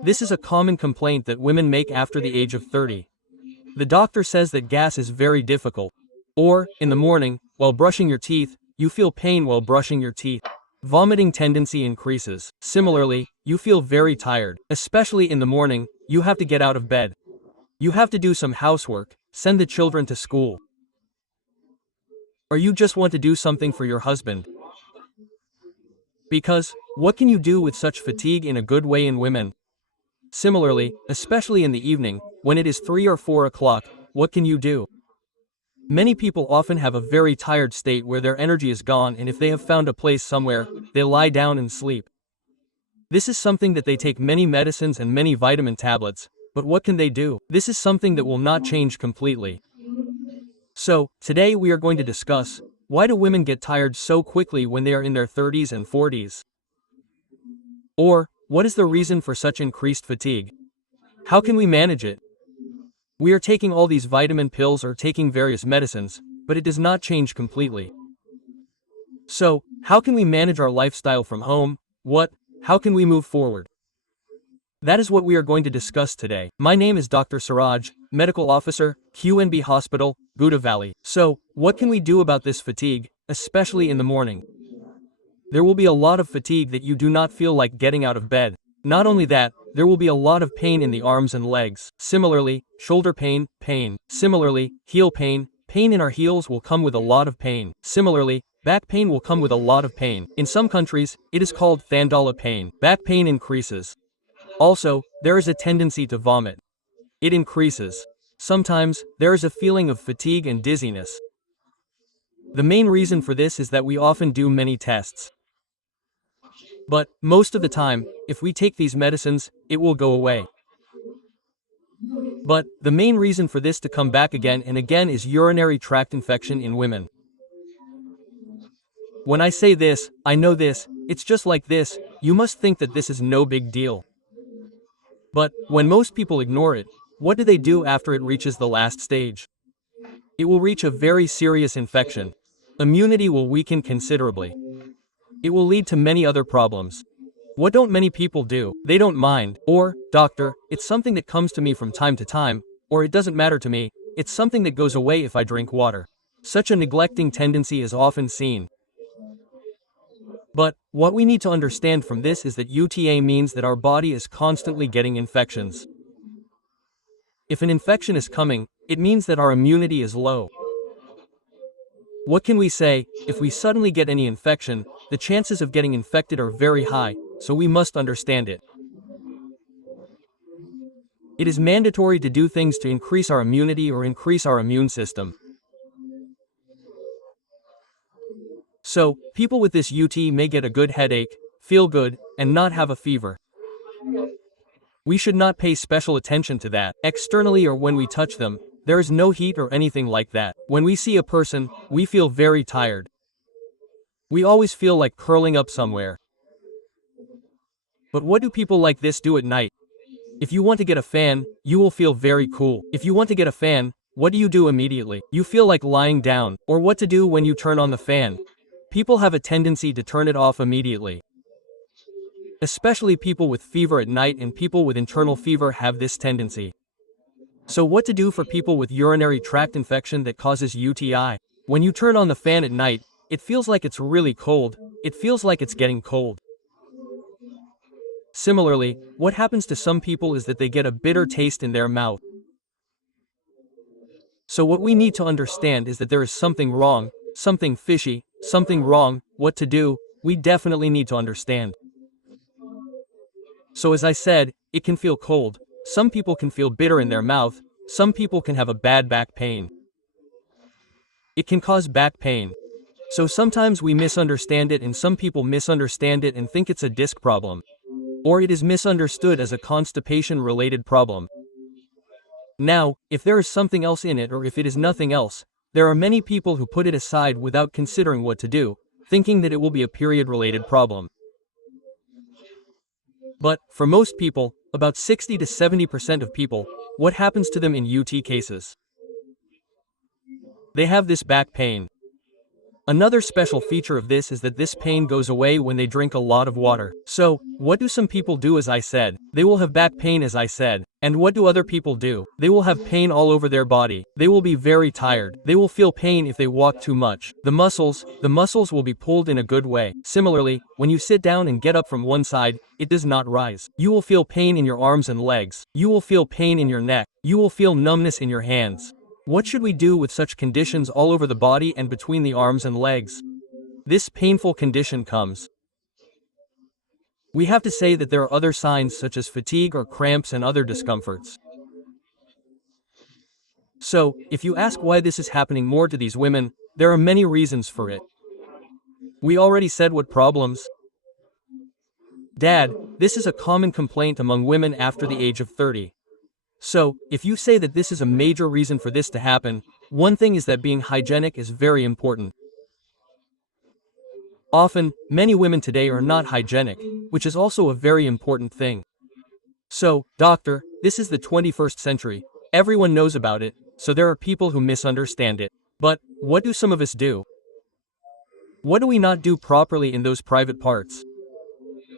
This is a common complaint that women make after the age of 30. The doctor says that gas is very difficult. Or, in the morning, while brushing your teeth, you feel pain while brushing your teeth. Vomiting tendency increases. Similarly, you feel very tired. Especially in the morning, you have to get out of bed. You have to do some housework, send the children to school. Or you just want to do something for your husband. Because, what can you do with such fatigue in a good way in women? Similarly, especially in the evening, when it is 3 or 4 o'clock, what can you do? Many people often have a very tired state where their energy is gone, and if they have found a place somewhere, they lie down and sleep. This is something that they take many medicines and many vitamin tablets, but what can they do? This is something that will not change completely. So, today we are going to discuss, why do women get tired so quickly when they are in their 30s and 40s? Or, what is the reason for such increased fatigue? How can we manage it? We are taking all these vitamin pills or taking various medicines, but it does not change completely. So, how can we manage our lifestyle from home? How can we move forward? That is what we are going to discuss today. My name is Dr. Siraj, Medical Officer, QNB Hospital, Buda Valley. So, what can we do about this fatigue, especially in the morning? There will be a lot of fatigue that you do not feel like getting out of bed. Not only that, there will be a lot of pain in the arms and legs. Similarly, shoulder pain. Similarly, heel pain. Pain in our heels will come with a lot of pain. Similarly, back pain will come with a lot of pain. In some countries, it is called thandala pain. Back pain increases. Also, there is a tendency to vomit. It increases. Sometimes, there is a feeling of fatigue and dizziness. The main reason for this is that we often do many tests. But, most of the time, if we take these medicines, it will go away. But, the main reason for this to come back again and again is urinary tract infection in women. When I say this, I know this, it's just like this, you must think that this is no big deal. But, when most people ignore it, what do they do after it reaches the last stage? It will reach a very serious infection. Immunity will weaken considerably. It will lead to many other problems. What don't many people do? They don't mind, or, doctor, it's something that comes to me from time to time, or it doesn't matter to me, it's something that goes away if I drink water. Such a neglecting tendency is often seen. But, what we need to understand from this is that UTA means that our body is constantly getting infections. If an infection is coming, it means that our immunity is low. What can we say? If we suddenly get any infection, the chances of getting infected are very high, so we must understand it. It is mandatory to do things to increase our immunity or increase our immune system. So, people with this UT may get a good headache, feel good, and not have a fever. We should not pay special attention to that. Externally or when we touch them, there is no heat or anything like that. When we see a person, we feel very tired. We always feel like curling up somewhere. But what do people like this do at night? If you want to get a fan, you will feel very cool. If you want to get a fan, what do you do immediately? You feel like lying down. Or what to do when you turn on the fan? People have a tendency to turn it off immediately. Especially people with fever at night and people with internal fever have this tendency. So what to do for people with urinary tract infection that causes UTI? When you turn on the fan at night, it feels like it's really cold, it feels like it's getting cold. Similarly, what happens to some people is that they get a bitter taste in their mouth. So what we need to understand is that there is something wrong, something fishy, something wrong. What to do? We definitely need to understand. So as I said, it can feel cold. Some people can feel bitter in their mouth. Some people can have a bad back pain. It can cause back pain. So sometimes we misunderstand it and some people misunderstand it and think it's a disc problem. Or it is misunderstood as a constipation-related problem. Now, if there is something else in it or if it is nothing else, there are many people who put it aside without considering what to do, thinking that it will be a period-related problem. But, for most people, about 60 to 70% of people, what happens to them in UT cases? They have this back pain. Another special feature of this is that this pain goes away when they drink a lot of water. So, what do some people do? As I said, they will have back pain, as I said. And what do other people do? They will have pain all over their body. They will be very tired. They will feel pain if they walk too much. The muscles will be pulled in a good way. Similarly, when you sit down and get up from one side, it does not rise. You will feel pain in your arms and legs. You will feel pain in your neck. You will feel numbness in your hands. What should we do with such conditions all over the body and between the arms and legs? This painful condition comes. We have to say that there are other signs such as fatigue or cramps and other discomforts. So, if you ask why this is happening more to these women, there are many reasons for it. We already said what problems. Dad, this is a common complaint among women after the age of 30. So, if you say that this is a major reason for this to happen, one thing is that being hygienic is very important. Often, many women today are not hygienic, which is also a very important thing. So, doctor, this is the 21st century. Everyone knows about it, so there are people who misunderstand it. But, what do some of us do? What do we not do properly in those private parts?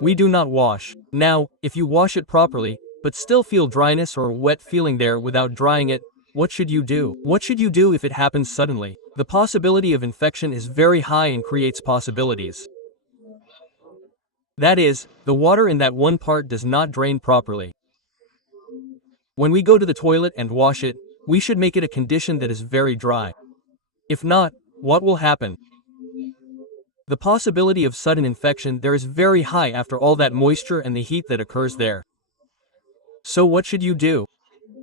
We do not wash. Now, if you wash it properly, but still feel dryness or wet feeling there without drying it, what should you do? What should you do if it happens suddenly? The possibility of infection is very high and creates possibilities. That is, the water in that one part does not drain properly. When we go to the toilet and wash it, we should make it a condition that is very dry. If not, what will happen? The possibility of sudden infection there is very high after all that moisture and the heat that occurs there. So what should you do?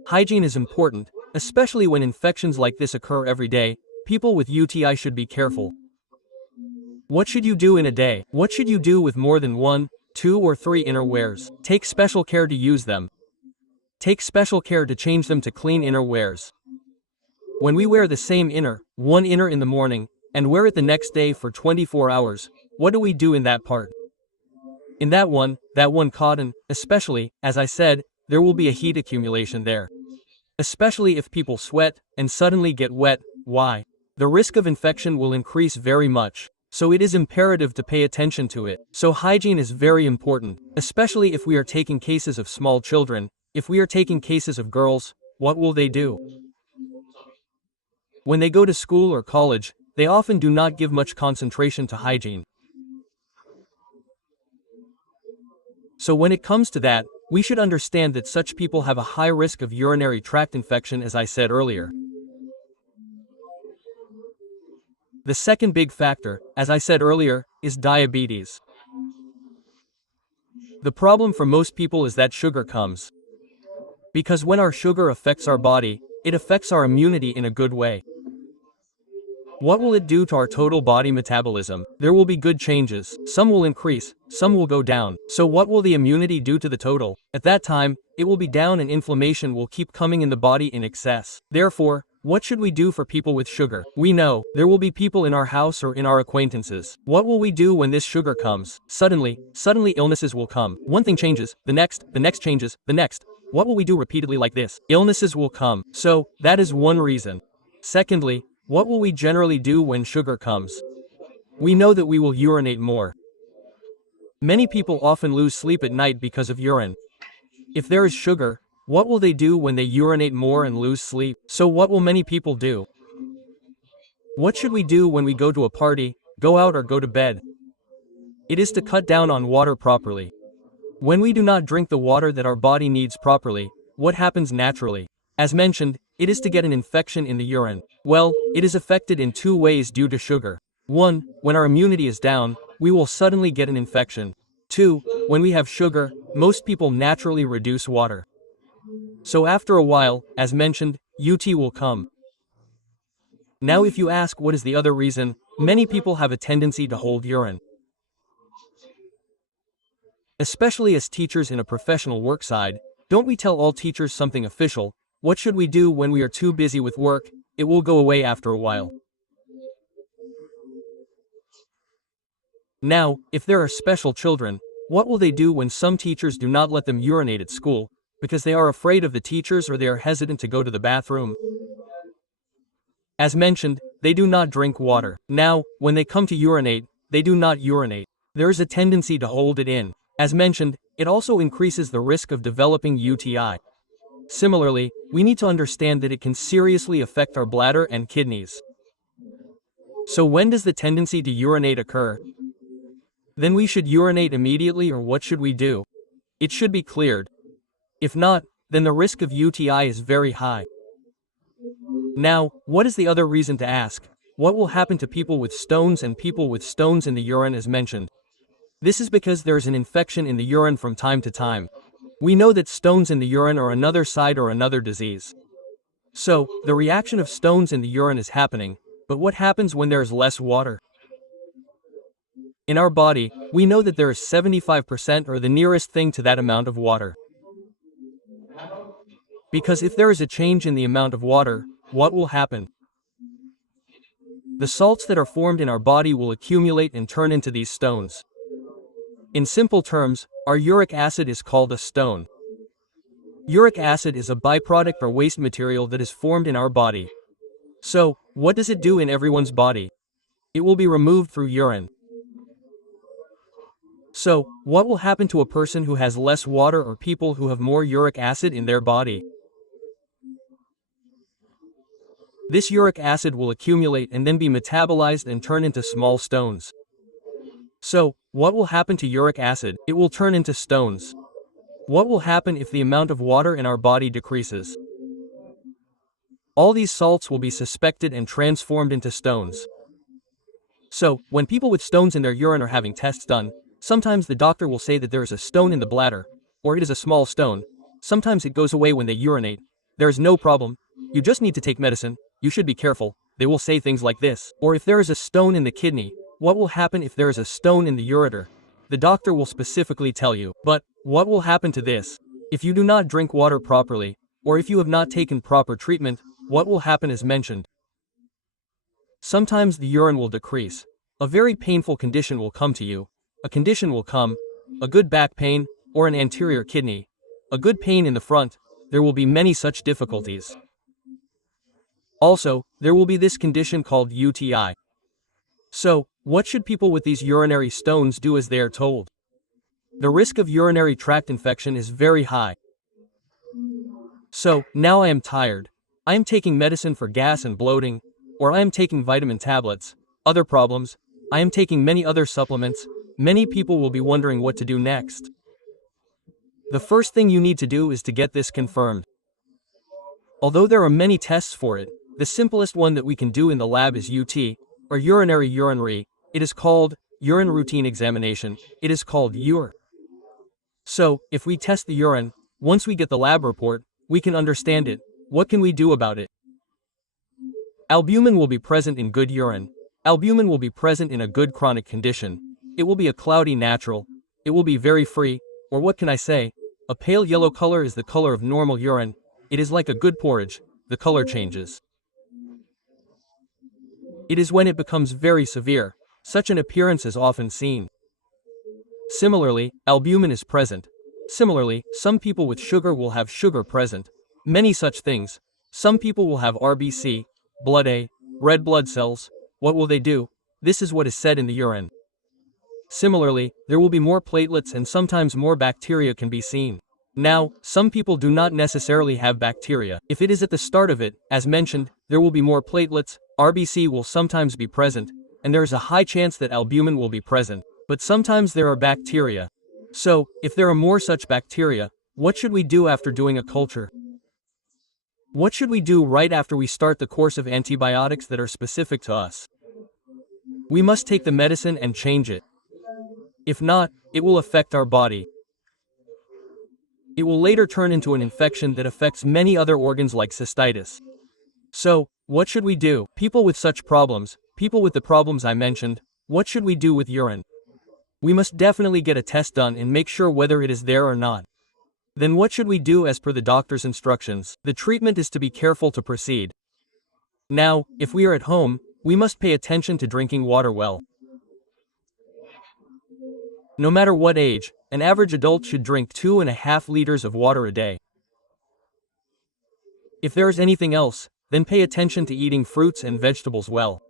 Hygiene is important, especially when infections like this occur every day. People with UTI should be careful. What should you do in a day? What should you do with more than 1, 2 or 3 inner wears? Take special care to use them. Take special care to change them to clean inner wears. When we wear the same one inner in the morning, and wear it the next day for 24 hours, what do we do in that part? In that one cotton, especially, as I said, there will be a heat accumulation there. Especially if people sweat and suddenly get wet. Why? The risk of infection will increase very much. So it is imperative to pay attention to it. So hygiene is very important, especially if we are taking cases of small children. If we are taking cases of girls, what will they do? When they go to school or college, they often do not give much concentration to hygiene. So when it comes to that, we should understand that such people have a high risk of urinary tract infection, as I said earlier. The second big factor, as I said earlier, is diabetes. The problem for most people is that sugar comes. Because when our sugar affects our body, it affects our immunity in a good way. What will it do to our total body metabolism? There will be good changes. Some will increase, some will go down. So what will the immunity do to the total? At that time, it will be down and inflammation will keep coming in the body in excess. Therefore, what should we do for people with sugar? We know, there will be people in our house or in our acquaintances. What will we do when this sugar comes? Suddenly illnesses will come. One thing changes, the next changes, the next. What will we do repeatedly like this? Illnesses will come. So, that is one reason. Secondly, what will we generally do when sugar comes? We know that we will urinate more. Many people often lose sleep at night because of urine. If there is sugar, what will they do when they urinate more and lose sleep? So what will many people do? What should we do when we go to a party, go out or go to bed? It is to cut down on water properly. When we do not drink the water that our body needs properly, what happens naturally? As mentioned, it is to get an infection in the urine. Well, it is affected in 2 ways due to sugar. 1, when our immunity is down, we will suddenly get an infection. 2, when we have sugar, most people naturally reduce water. So after a while, as mentioned, UT will come. Now if you ask what is the other reason, many people have a tendency to hold urine. Especially as teachers in a professional work side, don't we tell all teachers something official? What should we do when we are too busy with work? It will go away after a while. Now, if there are special children, what will they do when some teachers do not let them urinate at school, because they are afraid of the teachers or they are hesitant to go to the bathroom? As mentioned, they do not drink water. Now, when they come to urinate, they do not urinate. There is a tendency to hold it in. As mentioned, it also increases the risk of developing UTI. Similarly, we need to understand that it can seriously affect our bladder and kidneys. So when does the tendency to urinate occur? Then we should urinate immediately, or what should we do? It should be cleared. If not, then the risk of UTI is very high. Now, what is the other reason to ask? What will happen to people with stones and people with stones in the urine as mentioned? This is because there is an infection in the urine from time to time. We know that stones in the urine are another side or another disease. So, the reaction of stones in the urine is happening, but what happens when there is less water? In our body, we know that there is 75% or the nearest thing to that amount of water. Because if there is a change in the amount of water, what will happen? The salts that are formed in our body will accumulate and turn into these stones. In simple terms, our uric acid is called a stone. Uric acid is a byproduct or waste material that is formed in our body. So, what does it do in everyone's body? It will be removed through urine. So, what will happen to a person who has less water or people who have more uric acid in their body? This uric acid will accumulate and then be metabolized and turn into small stones. So, what will happen to uric acid? It will turn into stones. What will happen if the amount of water in our body decreases? All these salts will be suspected and transformed into stones. So, when people with stones in their urine are having tests done, sometimes the doctor will say that there is a stone in the bladder, or it is a small stone. Sometimes it goes away when they urinate. There is no problem. You just need to take medicine. You should be careful. They will say things like this. Or if there is a stone in the kidney, what will happen if there is a stone in the ureter? The doctor will specifically tell you. But, what will happen to this? If you do not drink water properly, or if you have not taken proper treatment, what will happen as mentioned? Sometimes the urine will decrease. A very painful condition will come to you. A condition will come, a good back pain, or an anterior kidney, a good pain in the front. There will be many such difficulties. Also, there will be this condition called UTI. So, what should people with these urinary stones do as they are told? The risk of urinary tract infection is very high. So, now I am tired. I am taking medicine for gas and bloating, or I am taking vitamin tablets. Other problems, I am taking many other supplements. Many people will be wondering what to do next. The first thing you need to do is to get this confirmed. Although there are many tests for it, the simplest one that we can do in the lab is UT, or urinary urinary. It is called urine routine examination. It is called UR. So, if we test the urine, once we get the lab report, we can understand it. What can we do about it? Albumin will be present in good urine. Albumin will be present in a good chronic condition. It will be a cloudy natural. It will be very free, or what can I say? A pale yellow color is the color of normal urine. It is like a good porridge. The color changes. It is when it becomes very severe. Such an appearance is often seen. Similarly, albumin is present. Similarly, some people with sugar will have sugar present. Many such things. Some people will have RBC, blood A, red blood cells. What will they do? This is what is said in the urine. Similarly, there will be more platelets and sometimes more bacteria can be seen. Now, some people do not necessarily have bacteria. If it is at the start of it, as mentioned, there will be more platelets, RBC will sometimes be present, and there is a high chance that albumin will be present. But sometimes there are bacteria. So, if there are more such bacteria, what should we do after doing a culture? What should we do right after we start the course of antibiotics that are specific to us? We must take the medicine and change it. If not, it will affect our body. It will later turn into an infection that affects many other organs like cystitis. So, what should we do? People with such problems, people with the problems I mentioned, what should we do with urine? We must definitely get a test done and make sure whether it is there or not. Then what should we do as per the doctor's instructions? The treatment is to be careful to proceed. Now, if we are at home, we must pay attention to drinking water well. No matter what age, an average adult should drink 2.5 liters of water a day. If there is anything else, then pay attention to eating fruits and vegetables well.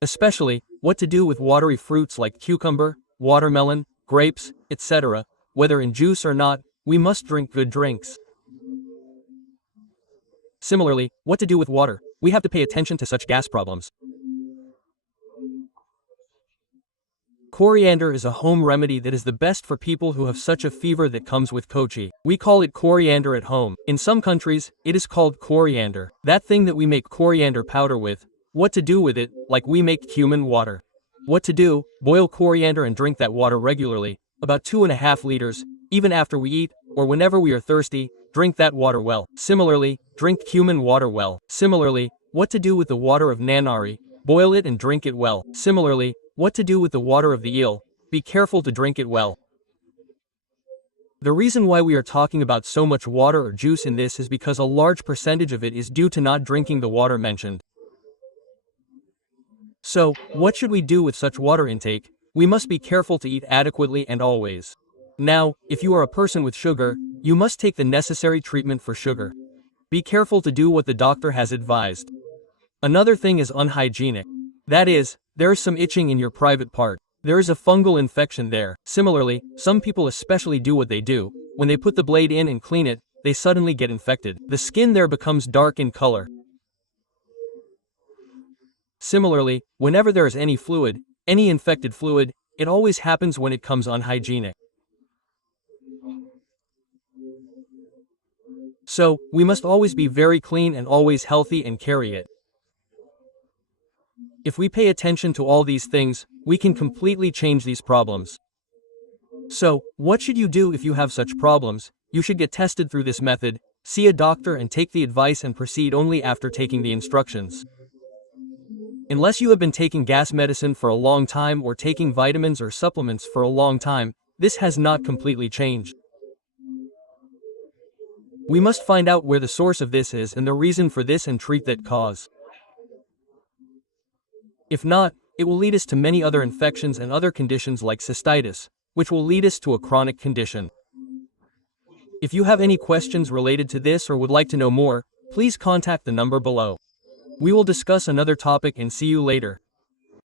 Especially, what to do with watery fruits like cucumber, watermelon, grapes, etc. Whether in juice or not, we must drink good drinks. Similarly, what to do with water? We have to pay attention to such gas problems. Coriander is a home remedy that is the best for people who have such a fever that comes with kochi. We call it coriander at home. In some countries, it is called coriander. That thing that we make coriander powder with. What to do with it, like we make cumin water. What to do? Boil coriander and drink that water regularly, about 2.5 liters, even after we eat, or whenever we are thirsty, drink that water well. Similarly, drink cumin water well. Similarly, what to do with the water of nanari? Boil it and drink it well. Similarly, what to do with the water of the eel? Be careful to drink it well. The reason why we are talking about so much water or juice in this is because a large percentage of it is due to not drinking the water mentioned. So, what should we do with such water intake? We must be careful to eat adequately and always. Now, if you are a person with sugar, you must take the necessary treatment for sugar. Be careful to do what the doctor has advised. Another thing is unhygienic. That is, there is some itching in your private part. There is a fungal infection there. Similarly, some people especially do what they do. When they put the blade in and clean it, they suddenly get infected. The skin there becomes dark in color. Similarly, whenever there is any fluid, any infected fluid, it always happens when it comes unhygienic. So, we must always be very clean and always healthy and carry it. If we pay attention to all these things, we can completely change these problems. So, what should you do if you have such problems? You should get tested through this method, see a doctor and take the advice and proceed only after taking the instructions. Unless you have been taking gas medicine for a long time or taking vitamins or supplements for a long time, this has not completely changed. We must find out where the source of this is and the reason for this and treat that cause. If not, it will lead us to many other infections and other conditions like cystitis, which will lead us to a chronic condition. If you have any questions related to this or would like to know more, please contact the number below. We will discuss another topic and see you later.